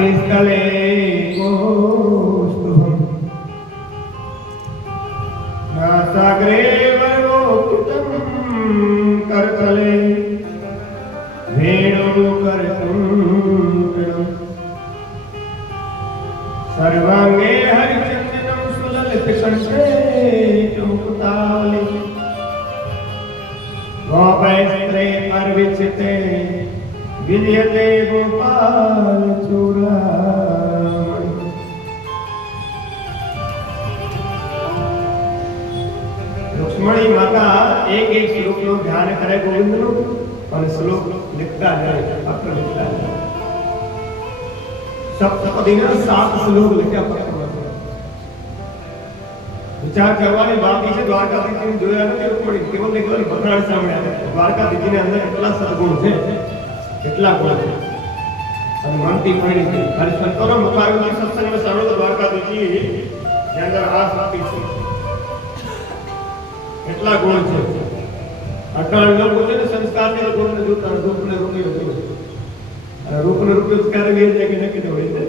किसकले कोस्तुभम नासाग्रे वर्गोक्तम करकले वेणुकरकुण्डम सर्वांगे हरिचंदनम सुललित कंठे चौपताले गोपैस्त्रे परविचिते विद्यते गोपाल રુક્ષ્મણી માતા એક એક શ્લોકનું ધ્યાન કરે ગોવિંદનું અને શ્લોક લીખતા જાય પત્ર લીખતા જાય સપ્તપદીના સાત શ્લોક લખ્યા પત્રમાં વિચાર કરવાની બાકી છે દ્વારકાધીશને જોયા નથી રૂકમણી કેવલ ને કેવલ ભદ્રાણ સાંભળ્યા છે દ્વારકાધીશને અંદર એટલા સદગુણ છે એટલા ગુણ છે અને મનથી મળી છે ખાલી સંતોનો મુખારથી સત્સંગમાં સાંભળો તો દ્વારકાધીશની જે અંદર હાથ આપી છે એટલા ગુણ છે? અટાણ લોકો છે ને સંસ્કારને ગુણને જોતા રૂપને રૂપી રૂપી અને રૂપને રૂપી ઉચ્ચારે બે જાય કે નક્કી તો હોય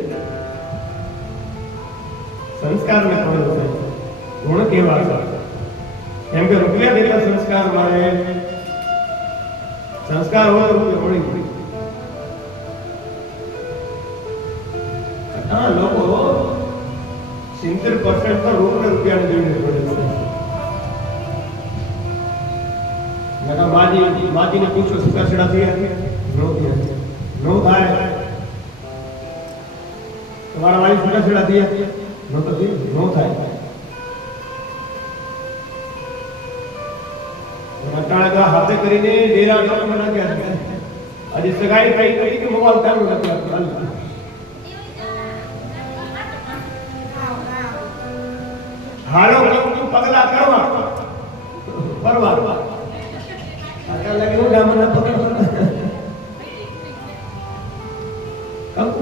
સંસ્કારને પણ છે ગુણ કેવા છે એમ કે રૂપિયા જેટલા સંસ્કાર મારે સંસ્કાર હોય રૂપિયા હોળી હોય લોકો સિત્તેર પર્સન્ટ તો રોકડ રૂપિયાને જોઈને પડે છે. નકા માજી, માજીને પૂછો સુકાસડા થયા નો થયા નો થાય. તમારા વાળી સુકાસડા થયા નો તો થયા. નો થાય. કરીને નાખ્યા આજે સગાઈ કઈ કરી કે મોબાઈલ ચાલુ રાખ્યા હાલો. પગલા કરવા. ફરવા. લાગે, હું ડામરના પગલા કંકુ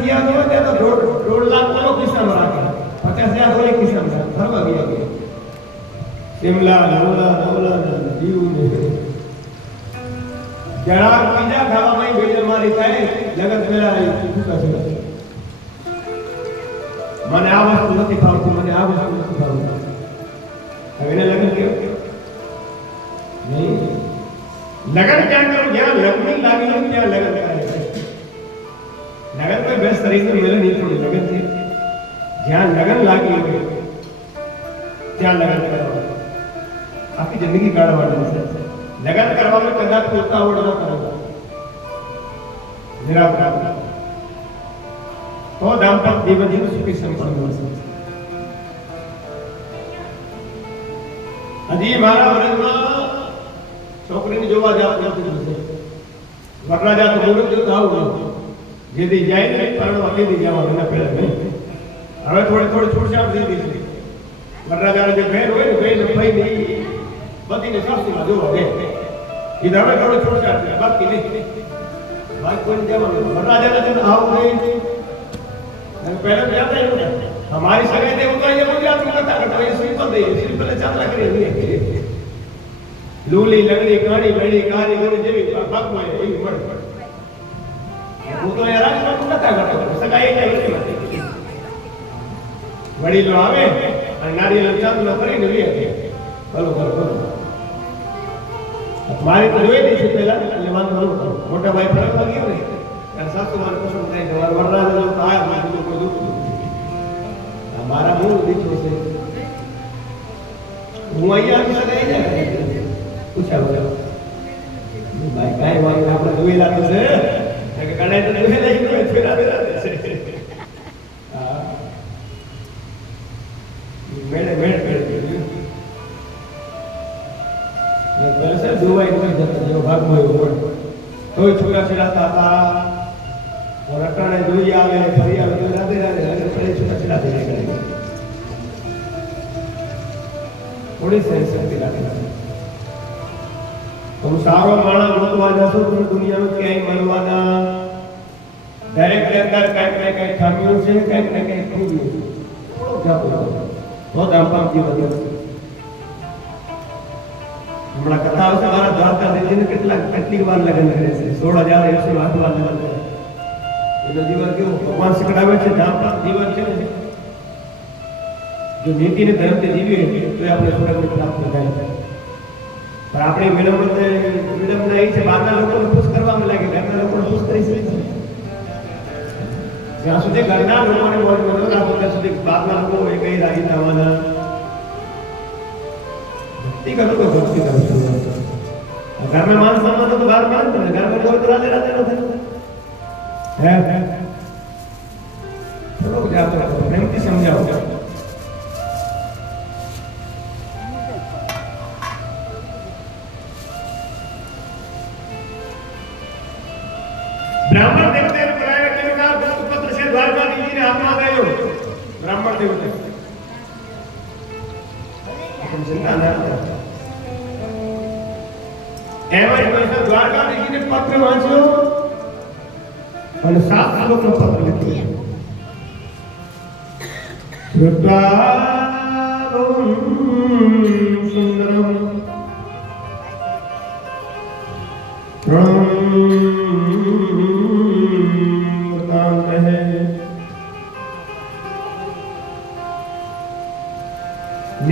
થયા હોય ત્યાં તો દોઢ દોઢ ફરવા ગયા ગયા શિમલા નવલા નવલા દીવ જરા પીઝા ખાવામાં ભેજ મારી થાય. જગત મેળા ભૂખા છે. મને આ વસ્તુ નથી ભાવતી મને આ વસ્તુ નથી ભાવતી હવે એને લગ્ન કેવું નહીં લગ્ન ક્યાં કરું જ્યાં લગ્ન લાગી હોય ત્યાં લગ્ન કરાય છે લગન કોઈ બેસ્ટ તરીકે મેલે નહીં થોડી લગન છે જ્યાં લગન લાગી હોય ત્યાં લગન કરવાનું આખી જિંદગી કાઢવાની છે લગન કરવામાં કદાચ ઉતાવળ ન કરવું નિરાપરાધ તો દાંપત્ય જીવન ધીમે સુખી સંપન્ન હજી મારા વરસમાં છોકરીને જોવા જાત નથી. જોશે વરરાજા તો મુહૂર્ત જોતા આવું નથી જેથી જાય ને, પરણવા કીધી જવા, એના પહેલા નહીં. હવે થોડી થોડી છૂટછાટ દીધી છે. વરરાજાનો જે ભેર હોય ને, ભેર ભાઈ ને ઈ બધીને સાસુમાં જોવા દે. એ હવે થોડી છૂટછાટ બાકી નહીં. બાકી કોઈ જવાનું વરરાજાને જેને આવું નહીં. પહેલા ત્યાં થાય એવું ને અમારી સગાઈ તે ઉતારી એ ગુજરાતમાં કરતા કરતા. એ શ્રીફળ દઈએ શ્રીફળ ચાતરા કરી દઈએ લૂલી, લગડી, કાળી, મેળી, કાળી, ગરી જેવી ભાગમાં એવી મળે. હું તો એ રાજમાં નતા કરતો. સગાઈ કઈ નથી વડીલો આવે અને નારિયેળ ચાંદલો કરીને લે. ભલો ભલો ભલો. મારે તો જોઈ નહીં પહેલા, એટલે વાંધો ન કરો. મોટા ભાઈ ફરક લાગ્યો ને. ત્યારે સાસુ મારે પસંદ થાય કે મારા વરરાજ જો તો આયા મારે બીજું કોઈ દુખતું નથી. આ મારા મૂળ દીકરો છે હું અહીંયા આવી શકાય ને પૂછ્યા બધા ભાઈ કાંઈ વાંધો નહીં, આપણે જોયેલા તો છે કે કડાઈ તો જોયેલા જ નહીં, ફેરા ફેરા દે છે હા મેળે મેળ મેળ કર્યું ને પેલા સાહેબ દુવાઈ કોઈ જતા જેવો ભાગમાં એવો મળે તોય છોકરા છેડાતા હતા રટાણે જોઈ આવે ફરી આવે તો રાધે રાધે રાધે ફરી છોકરા છેડાતા જાય કરે થોડી સહેજ શક્તિ રાખે તો હું સારો માણસ ગોતવા જશો તો દુનિયામાં ક્યાંય મળવાના દરેક ની અંદર કંઈક ને કંઈક ખામીઓ છે કંઈક ને કંઈક ખૂબીઓ છે થોડો જાતો જાતો. તો દાંપત્ય જીવન હમણાં કથા આવશે મારા દ્વારકાધીશજીને કેટલા કેટલી વાર લગ્ન કરે છે સોળ હજાર એકસો આઠ વાર લગ્ન કરે ભગવાન શીખડાવે છે જીવન છે. જો નીતિ ને ધર્મથી જીવીએ તો આપણે સ્વર્ગની પ્રાપ્ત થાય. પણ આપણે વિલંબ વિલંબ એ છે બહારના લોકોને ખુશ કરવામાં લાગે ઘરના લોકોને ખુશ કરી શકે જ્યાં સુધી ઘરના લોકોને મોજ મનો રાખો, ત્યાં સુધી બહારના લોકો એ કઈ રાજી થવાના. ભક્તિ કરો તો ભક્તિ કરો. ઘરમાં માન સન્માન તો બહાર માન ને ઘરમાં કોઈ તો રાધે રાધે ન है। चलो जाते तो नहीं समझाओ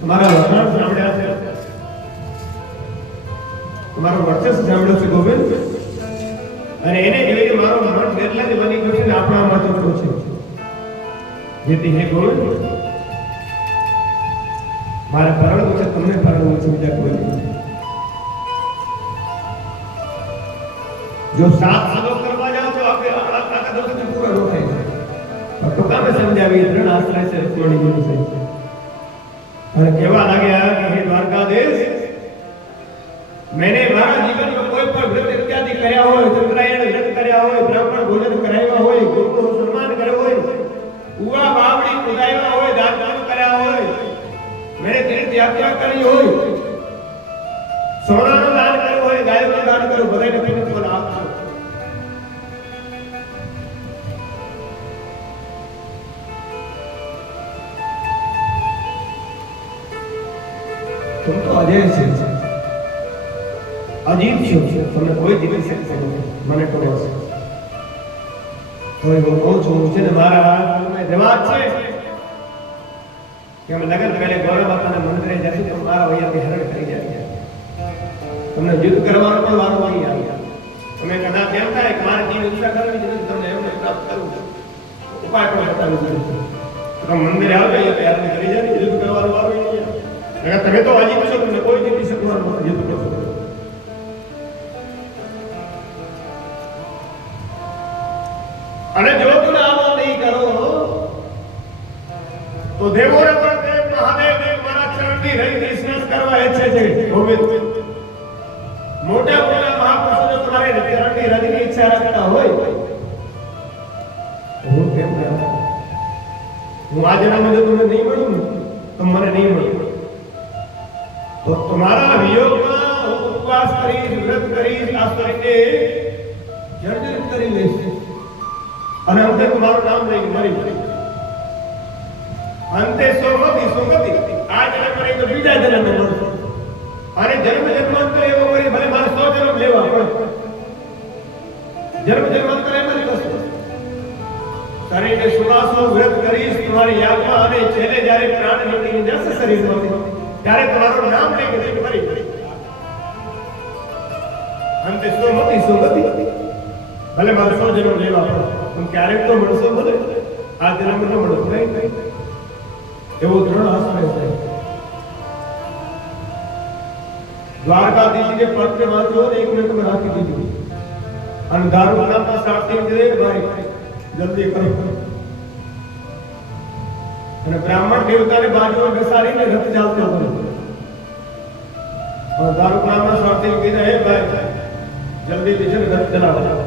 તમારા વર્ણન સાંભળ્યા છે? વર્ચસ્વ સાંભળ્યો છે, ગોવિંદ? અને એને જોઈને મારો મન નિર્લજ બની ગયો છે ને આપણામાં ચોખ્ખો છે. જેથી હે ગોવિંદ, મારે પરણવું છે, તમને પરણવું છે બીજા કોઈ નહીં. જો સાત શ્લોક કરવા જાઓ તો આપણે આપણા તાકાત વખતે પૂરા થાય. છે પણ તો કામે સમજાવી ત્રણ આશ્રય છે કોણી જેવું છે. અને કહેવા લાગ્યા અજીત છો તમને કોઈ જીતી શકશે નહીં મને તો બસ કોઈ હું કહું છું છે ને મારા રિવાજ છે કે અમે લગન પહેલે ગૌરવ માતાના મંદિરે જશું તો મારા વૈયાથી હરણ કરી જાય તમને યુદ્ધ કરવાનો પણ વારો નહીં આવે તમે કદાચ એમ થાય કે મારે જીવ ઈચ્છા કરવી છે તમને એમ પ્રાપ્ત કરવું છે ઉપાય પણ કરતા નથી તમે મંદિરે આવે ત્યારે કરી જાય યુદ્ધ કરવાનો વારો નહીં આવે અગર તમે તો અજીત છો તમને કોઈ જીતી શકવાનું નથી યુદ્ધ કરશો અને જો તમે આવા નહીં કરો, તો દેવોને પણ તે મહાદેવ દેવ મારા ચરણની રહી નિશ્વાસ કરવા ઈચ્છે છે. ગોવિંદ, મોટા મોટા મહાપુરુષો તમારે ચરણની રહીની ઈચ્છા રાખતા હોય, હું કેમ ના હું આ જન્મમાં જો તમને નહીં મળ્યું તો મને નહીં મળ્યું તો તમારા વિયોગમાં હું ઉપવાસ કરીશ, વ્રત કરીશ, આ કરીને જર્જરિત કરી લઈશ. અને અંતે મારું નામ લઈને મરી મરી. અંતે સોમતિ સોમતિ આ જન્મ નહીં તો બીજા જન્મ મળશે અને જન્મ જન્માંતર એવો કરી ભલે મારે સો જન્મ લેવા પણ જન્મ જન્માંતર એમ જ કરશો શરીરને સુવાસો, વ્રત કરીશ, તમારી યાદમાં અને છેલ્લે જ્યારે પ્રાણ નીકળી જશે શરીરમાંથી ત્યારે તમારું નામ લઈને મરી મરી અંતે સોમતિ સોમતિ ભલે મારે સો જન્મ લેવા પડે. પણ ક્યારેક તો મળશો ભલે આ જન્મ ન મળો નહીં નહીં એવો દ્રઢ આશ્રય છે દ્વારકાધીશને પત્ર વાંચ્યો અને એક મિનિટમાં રાખી દીધું અને દારૂ નામના સાક્ષી કરે ભાઈ જલ્દી કરો અને બ્રાહ્મણ દેવતાને બાજુમાં બેસાડીને રથ ચાલતો હતો અને દારૂ નામના સાક્ષી વકીલ કીધા હે ભાઈ જલ્દીથી છે ને ઘર ચલાવો નકર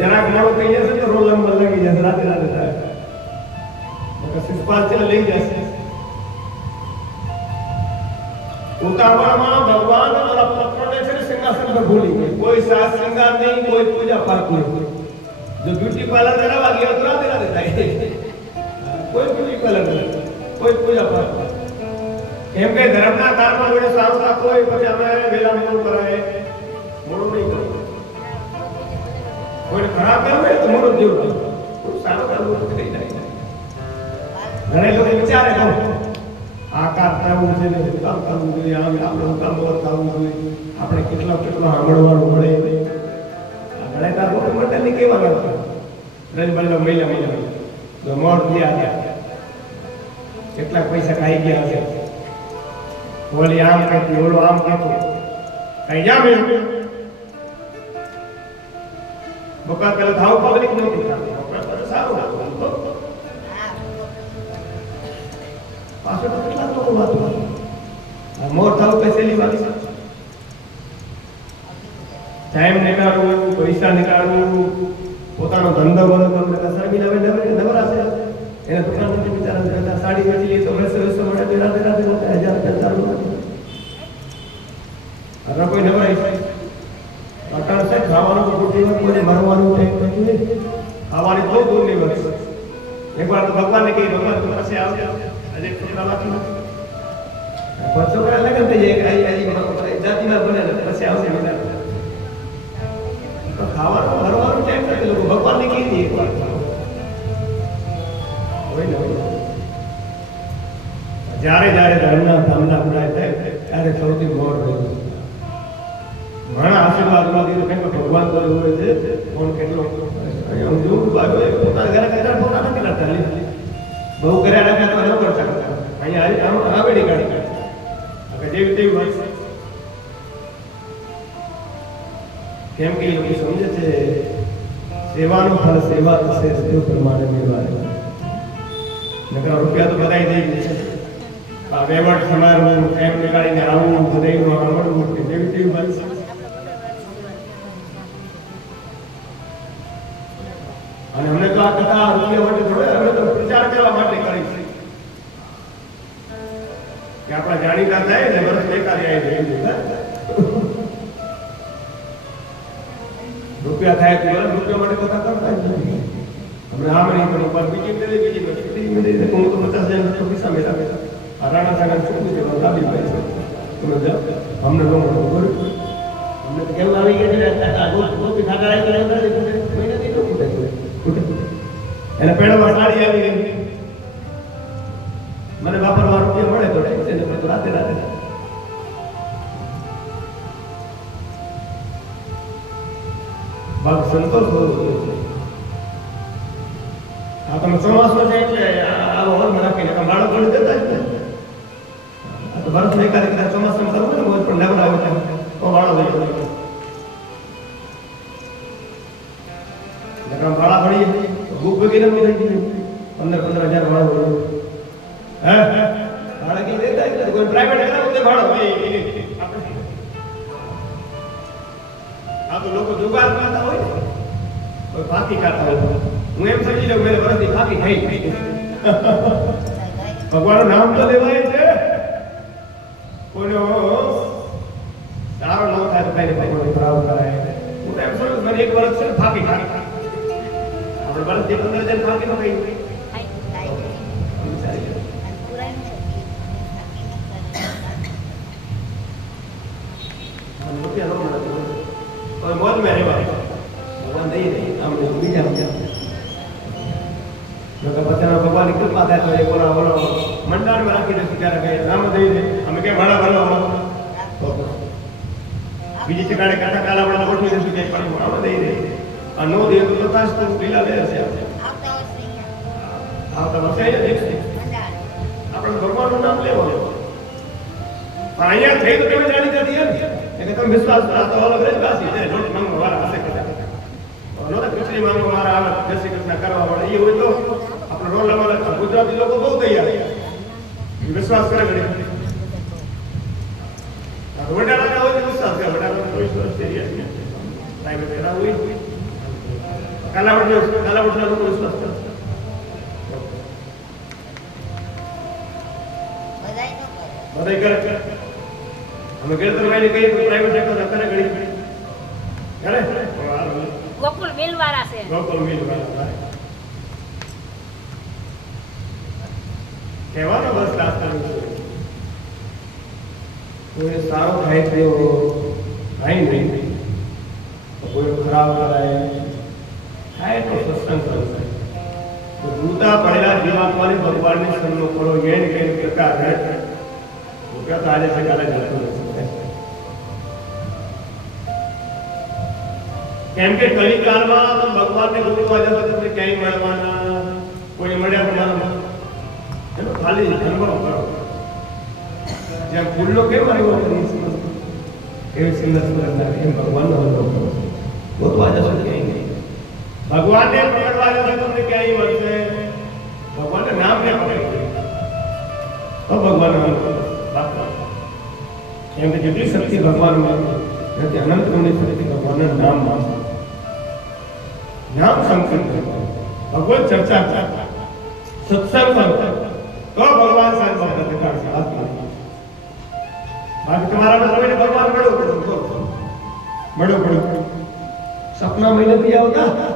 જરાક મોડું થઈ જશે તો રોલ નંબર લાગી જશે રાતે રાતે થાય નકર શિષપાલ છે ને લઈ જશે ઉતાવળમાં ભગવાન ઓલા પુત્રને છે ને સિંહાસન પર ભૂલી ગયા કોઈ સાસ શૃંગાર નહીં કોઈ પૂજા પાઠ નહીં જો બ્યુટી પાર્લર કરાવવા ગયા તો રાતે રાતે થાય કોઈ બ્યુટી પાર્લર નહીં કોઈ પૂજા પાઠ નહીં. કેમ કે ધર્મના કામમાં જોડે સારું રાખવું હોય પછી અમે વેલા મોડું કરાય મોડું નહીં કરવું કોઈને ખરાબ કામ હોય તો મોડું જ સારો. કામ થઈ જાય. ઘણા લોકો વિચારે તો, આ કામ થવું છે ને, કામ કરવું જોઈએ આપણે કામ થવું જોઈએ. આપણે કેટલો કેટલો સાંભળવાનું મળે ઘણા તાર લોકો નહીં કેવા કરતા રજબલ્લો મહિલા મહિલા તો મોડ ગયા ત્યાં કેટલાક પૈસા ખાઈ ગયા હશે? ઓલી આમ કહેતી, ઓલો આમ કહેતો. કઈ જા મેં બકા પેલા થાવ પબ્લિક નહોતી થતી. બકા સારું હતું. પાછળ તો કેટલા લોકો વાતો કરે. આ મોર થાવ કઈ સહેલી વાત છે? ટાઈમ નીકાળવું પૈસા નીકાળવું પોતાનો ધંધો બંધ કરવો એટલે શર્મિલા બેન નવરી નવરાશે એને દુકાન નથી બિચારા પહેલા સાડી વેચી લે તો વેસે વેસે મળે તો રાતે રાતે રાતે હજાર રૂપિયા ચાલુ નથી હવે કોઈ નવરાઈ છે અટાણ છે ખાવાનું વાત કોઈને મરવાનું છે. કશું બહુ આવશે ખાવાનું ભરવાનું ટાઈમ નથી લોકો? ભગવાનને કહી દે એકવાર હોય. જ્યારે માંથી તો ભગવાન તો હોય છે કોણ કેટલો? હું જોઉં પોતાના ઘરે કચરા ફોન નથી કરતા લે. બહુ કર્યા રાખ્યા તો ન કરતા અહીંયા આવી- આવે ગાડી કાઢી જેવી તેવી હોય. કેમ કે લોકો સમજે છે સેવાનું ફળ સેવા થશે તે પ્રમાણે વ્યવહાર નકરા રૂપિયા તો બધાય જઈ જાય છે. આ વેવટ સમારવું એમ નીકાળીને આવવું બધાયનું અને અમને તો આ કથા રૂપિયા માટે થોડે અમે તો પ્રચાર કરવા માટે કરી છે કે આપણા જાણીતા થાય ને વર્ષ બેકારી આવી જાય એમ નહીં, હા? રૂપિયા થાય તો બરાબર રૂપિયા માટે કથા કરતા જ નથી અમને આમ નહીં કરું પણ બીજી પેલી બીજી પછી ત્રીજી મિનિટ એટલે હું તો પચાસ હજાર તો પૈસા મેળા મેળા આ રાણા સાગર છોકરી છે એમાં લાંબી ભાઈ છે તમે જાઓ અમને ગમો તો બરોબર અમને તો કેવું આવી ગયા છે ને આ ગો- ગોપી ખાતા આવી ગયા એને પેલો સાડી આવી ગઈ. મને વાપરવા રૂપિયા મળે તો ઠીક છે ને તો રાતે રાતે બાપ સંતોષ થયો આ તમે ચોમાસું છે એટલે આવો હોલ રાખીને આ બાળકોને દેતા જ ને આ તો વર્ષ એકાદ કદાચ ચોમાસામાં કરવું ને પણ લેવડાવે તો વાળો થઈ જતો તો બુક વગેરે નું પંદર પંદર હજાર ભણ્યો હે? ભાડા દેતા એટલે કોઈ પ્રાઇવેટ કરાવો તે ભાડો. આ તો લોકો જુગાર કરતા હોય કોઈ ફાંકી ખાતા હોય. હું એમ સમજી લઉં મેરે વર્ષની ફાંકી થઈ ગઈ. ભગવાનનું નામ તો લેવાય છે. કોઈનો સારો ન થાય તો કઈ ભગવાન પ્રાવ કરાય હું એમ સમજુ મને એક વર્ષ છે ફાંકી ખાઈ આપણે વર્ષથી પંદર હજાર ફાંકી નો કઈ રૂપિયા નો મળે તો હવે મોજ મેં રહેવા ભગવાન દઈ દે આમ બીજા બીજા જો કે બધાના ભગવાનની કૃપા થાય તો એક ઓલા ઓલો મંડાણમાં રાખી દઈશું ત્યારે કઈ નામ દઈ દે અમે કે ભણા ભણવા ભણવા બીજી ઠેકાણે કાંટા કાલા વાળા ગોઠવી દઈશું કે પાણી ભણાવવા દઈ દે આ નો દે તો તાસ તો લીલા લે હશે આવતા વર્ષે અહીંયા. દેખશે આપણે ભગવાનનું નામ લેવાનું પણ અહીંયા થઈ તો તમે જાણી જતી એટલે તમે વિશ્વાસ કરો તો અલગ જ વાસી છે. રોજ માંગવા વાળા હશે કદાચ. નો તો ખીચડી માંગવા મારા આવે. જય શ્રી કૃષ્ણ કરવા વાળા. એ હોય તો આપણે રોલ લેવાના ગુજરાતી લોકો બહુ તૈયાર છે. વિશ્વાસ કરે ઘડી વડાના હોય તો વિશ્વાસ કરે. વડાના ચોવીસ વર્ષ થઈ રહ્યા છે. પ્રાઇવેટ કરાવવું હોય. કાલાવડ કાલાવડના લોકો વિશ્વાસ કરે બધાય કરે અમે ગેરતર વાળી કહીએ કે પ્રાઇવેટ સેક્ટર અત્યારે ઘડી કરે મિલવાળા છે ગોકુલ મિલ કહેવાનો બસ કર્યું છે સારો થાય તેવો થાય નહીં તો દૂતા પડેલા જીવાત્માની ભગવાનની સન્નો કરો એન કેન કરતા રહે તો કે તો આજે સકાલે જતું રહેશે કેમ કે કલિકાળમાં તો ભગવાનને ગોતવા જતો તમને ક્યાંય મળવાના કોઈ મળ્યા તમારા એનો ખાલી અનુભવ કરો જ્યાં ફૂલનો કેમ આવ્યો એવી સુંદર સુંદર લાગે એમ ભગવાનનો અનુભવ કરો ગોતવા જશો ક્યાંય નહીં ભગવાનને પકડવા જશો તમને ક્યાંય મળશે ભગવાનને નામ ને પકડી તો ભગવાનનો એમ કે જેટલી શક્તિ ભગવાનમાં નથી અનંત શક્તિ ભગવાનના નામમાં નામ સંકીર્તન ભગવત ચર્ચા. સત્સંગ તો ભગવાન સમયને ભગવાન મળો મળો સપના મહિને બી આવતા?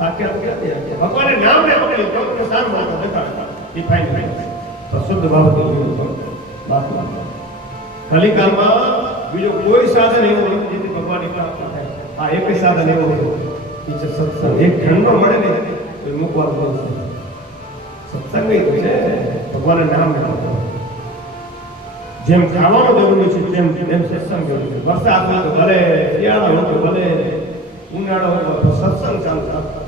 ભગવાને નામ ને પકડી તો તમને સારું માર્ગ દેખાડશે એ ફાઇન તો શુદ્ધ ભાવથી જીવન કરો બાકી કલિકાલમાં બીજો કોઈ સાધન એવું નથી જેથી ભગવાનની પ્રાપ્ત થાય આ એક જ સાધન એવું હોય એ છે સત્સંગ એક ઠંડો મળે ને તો એ મૂકવાનું બનશે સત્સંગ એ તો છે ભગવાનના નામ લેવાનું જેમ ખાવાનું જરૂરી છે તેમ તેમ સત્સંગ જરૂરી છે વરસાદ હોય તો ભલે શિયાળો હોય તો ભલે ઉનાળો હોય તો સત્સંગ ચાલુ રાખો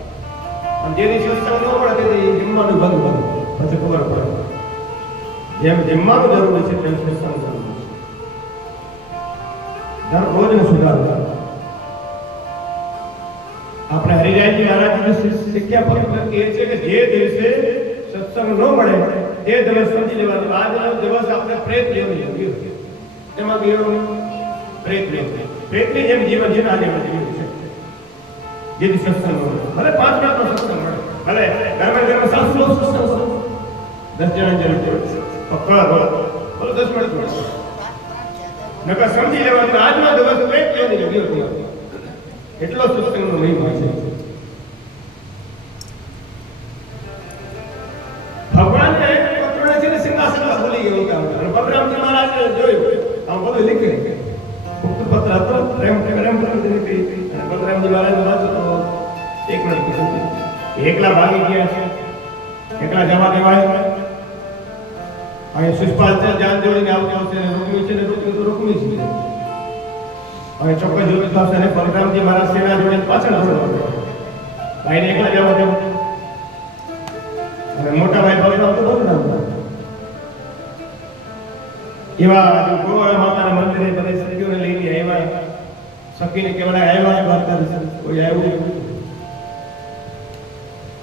અને જેની સત્સંગ ન મળે તેથી જમવાનું બંધ બંધ પછી ખબર પડે જેમ જમવાનું જરૂરી છે તેમ સત્સંગ જરૂરી છે દરરોજનું સુધારવું આપણે હરિરાયજી મહારાજની શીખ્યા પર કહે છે કે જે દિવસે સત્સંગ ન મળે તે દિવસ સમજી લેવાનું આજનો દિવસ આપણે પ્રેત જેવું જીવ્યું છે એમાં ગયો પ્રેત જેવું પ્રેતની જેમ જીવન છે ને આજે આપણે જીવ્યું છે જેથી સત્સંગ ન મળે ભલે પાંચ મિનિટનો સત્સંગ મળે ભલે ઘરમાં ઘરમાં સાસુ બહુ કરો દસ જણા જરૂર છે. પકડ બોલો, દસ મિનિટ મળે નકર સમજી લેવાનું, આજનો દિવસ સત્સંગનો મહિમા છે. એકલા ભાગી ગયા છે. એકલા જવા દેવાય. શિષપાલ છે જાન જોડીને આવતી આવશે રોક્યું છે ને રોક્યું તો રોકવી છે. હવે ચોક્કસ જોયું થશે અને બલરામજી મારા સેના જોડે પાછળ દોડવા ભાઈને એકલા જવા દેવું. અને મોટા ભાઈ બલરામ તો બલરામ એવા જો ગોવાળા માતાના મંદિરે બધે સખીઓને લઈને આવ્યા. સખીને કેવડા આવ્યા દ્વારકા કોઈ આવ્યું.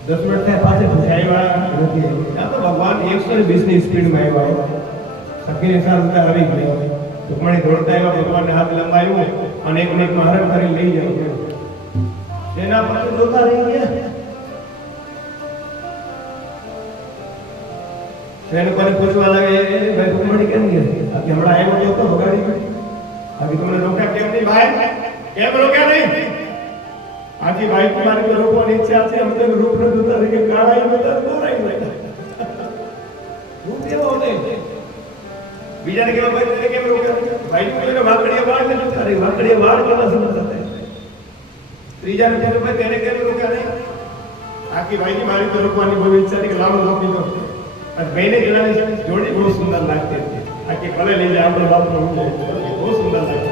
દસ મિનિટ થાય પાછળ પછી આવ્યા નથી આવ્યા. આ તો ભગવાન એકસો ને વીસ ની સ્પીડમાં આવ્યા સખીને સારું આવી ગયા ટુકમણી દોડતા આવ્યા ભગવાનને હાથ લંબાવ્યો અને એક મિનિટમાં હરણ કરી લઈ જાય તેના પર તો જોતા રહી ગયા એને કોને પૂછવા લાગે "એ, એ, ભાઈ ટુકમણી કેમ ગયા આથી હમણાં આવ્યો તો હતો વગાડી આથી તમને રોક્યા કેમ નહીં ભાઈ કેમ રોક્યા નહીં આથી ભાઈ તમારી તો રોકવાની ઈચ્છા છે અમે તો રૂપ ન જોતા રહી ગયા કાળાઈ બધા દોરાઈ ગયા રૂપ એવો નહીં બીજાને કેવા ભાઈ તને કેમ રોક્યા ભાઈ નું કોઈને વાકડીયા વાળ ને જોતા રહી વાકડીયા વાળ કેવા સમજતા થાય ત્રીજાને કેમ ભાઈ તેને કેમ રોક્યા નહીં આખી ભાઈની મારી તો રોકવાની બહુ ઈચ્છા હતી કે લાવો રોકી દો અને બેને જણાવી છે જોડી બહુ સુંદર લાગતી હતી આખી ભલે લઈ જાય આપણો બાપ નો બહુ સુંદર લાગતી